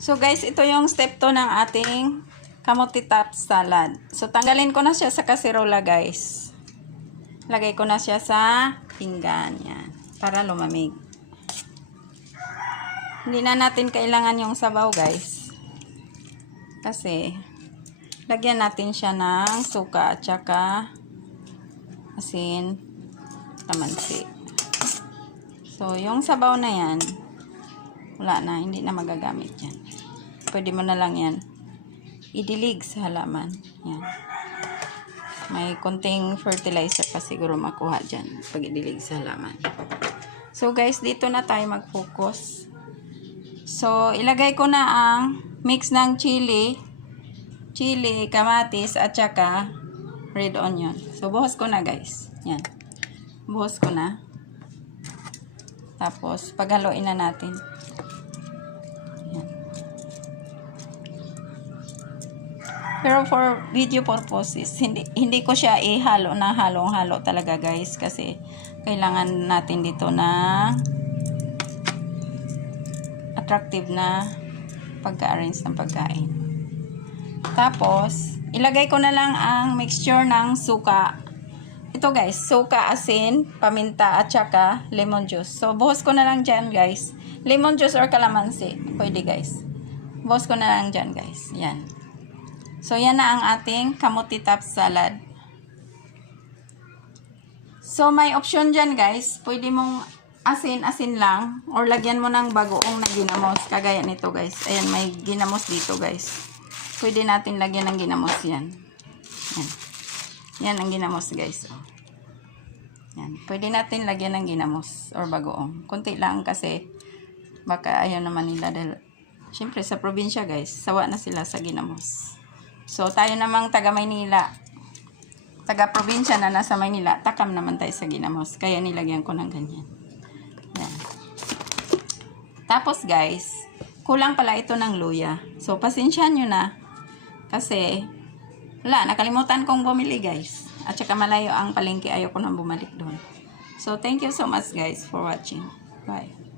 So guys, ito yung step 2 ng ating kamote top salad. So tanggalin ko na siya sa kaserola guys. Lagay ko na siya sa pinggan. Yan. Para lumamig. Hindi na natin kailangan yung sabaw guys. Kasi lagyan natin siya ng suka at saka asin, tamansi. So yung sabaw na yan, wala na, hindi na magagamit yan. Pwede mo na lang yan idilig sa halaman. Yan. May konting fertilizer pa siguro makuha dyan pag idilig sa halaman. So guys, dito na tayo mag-focus. So ilagay ko na ang mix ng chili, kamatis at saka red onion. So buhos ko na guys. Yan. Buhos ko na. Tapos paghaluin na natin. Pero for video purposes, hindi ko siya ihalo na halong-halo talaga guys. Kasi kailangan natin dito na attractive na pagka-arrange ng pagkain. Tapos, ilagay ko na lang ang mixture ng suka. Ito guys, suka, asin, paminta at saka lemon juice. So, buhos ko na lang dyan guys. Lemon juice or calamansi. Pwede guys. Buhos ko na lang dyan guys. Yan. So, yan na ang ating kamote top salad. So, may option dyan guys. Pwede mong asin lang. Or lagyan mo ng bagoong na ginamos. Kagaya nito guys. Ayan, may ginamos dito guys. Pwede natin lagyan ng ginamos yan. Yan. Yan ang ginamos guys. Oh. Yan. Pwede natin lagyan ng ginamos or bagoong. Kunti lang kasi baka ayaw naman nila dahil syempre sa probinsya guys, sawa na sila sa ginamos. So, tayo namang taga Maynila, taga probinsya na nasa Maynila, takam naman tayo sa ginamos. Kaya nilagyan ko ng ganyan. Yan. Tapos guys, kulang pala ito ng luya. So, pasensyahan nyo na. Kasi, wala, nakalimutan kong bumili guys. At saka malayo ang palengke, ayaw ko nang bumalik doon. So, thank you so much guys for watching. Bye.